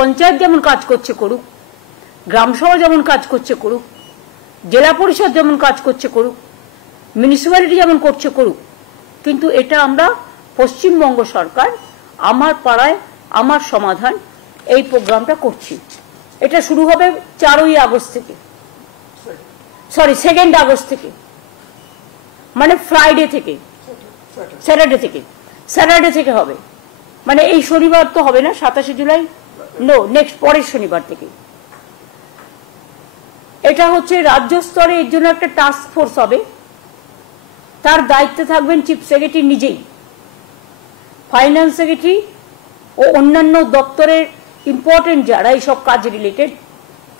পঞ্চায়েত যেমন কাজ করছে করুক, গ্রামসভা যেমন কাজ করছে করুক, জেলা পরিষদ যেমন কাজ করছে করুক, মিউনিসিপ্যালিটি যেমন করছে করুক, কিন্তু এটা আমরা পশ্চিমবঙ্গ সরকার আমার পাড়ায় আমার সমাধান এই প্রোগ্রামটা করছি। এটা শুরু হবে 4ই আগস্ট থেকে, সরি 2 আগস্ট থেকে, মানে ফ্রাইডে থেকে, স্যাটারডে থেকে হবে। মানে এই শনিবার তো হবে না, 27 জুলাই, নো, নেক্সট পরের শনিবার থেকে। এটা হচ্ছে রাজ্য স্তরে এর জন্য একটা টাস্ক ফোর্স হবে, তার দায়িত্বে থাকবেন চিফ সেক্রেটারি নিজেই, ফাইন্যান্স সেক্রেটারি ও অন্যান্য দপ্তরের ইম্পর্টেন্ট যারা এইসব কাজ রিলেটেড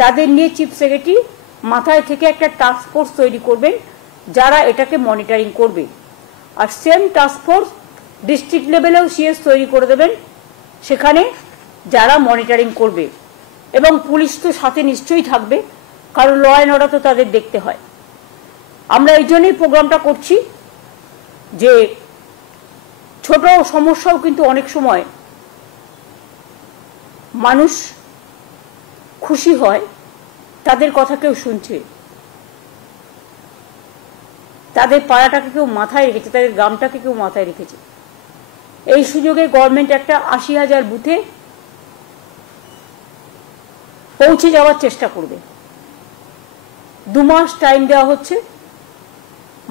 তাদের নিয়ে চিফ সেক্রেটারি মাথায় থেকে একটা টাস্ক ফোর্স তৈরি করবেন যারা এটাকে মনিটরিং করবে। আর সেম টাস্ক ফোর্স ডিস্ট্রিক্ট লেভেলেও সিএস তৈরি করে দেবেন, সেখানে যারা মনিটরিং করবে, এবং পুলিশ তো সাথে নিশ্চয়ই থাকবে, কারণ ল অ্যান্ড অর্ডার তো তাদের দেখতে হয়। আমরা এই জন্যই প্রোগ্রামটা করছি যে ছোট সমস্যাও কিন্তু অনেক সময় মানুষ খুশি হয়, তাদের কথা কেউ শুনছে, তাদের পাড়াটাকে কেউ মাথায় রেখেছে, তাদের গ্রামটাকে কেউ মাথায় রেখেছে। এই সুযোগে গভর্নমেন্ট একটা 80,000 বুথে পৌঁছে যাওয়ার চেষ্টা করবে। 2 মাস টাইম দেওয়া হচ্ছে,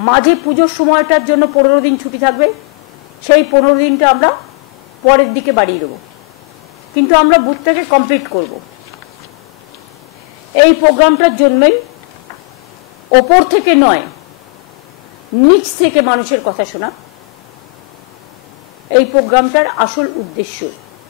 মাঝে পুজোর সময়টার জন্য 15 দিন ছুটি থাকবে, সেই 15 দিনটা আমরা পরের দিকে বাড়িয়ে দেবো, কিন্তু আমরা বুথটাকে কমপ্লিট করব। এই প্রোগ্রামটার জন্যই ওপর থেকে নয়, নিচ থেকে মানুষের কথা শোনা এই প্রোগ্রামটার আসল উদ্দেশ্য।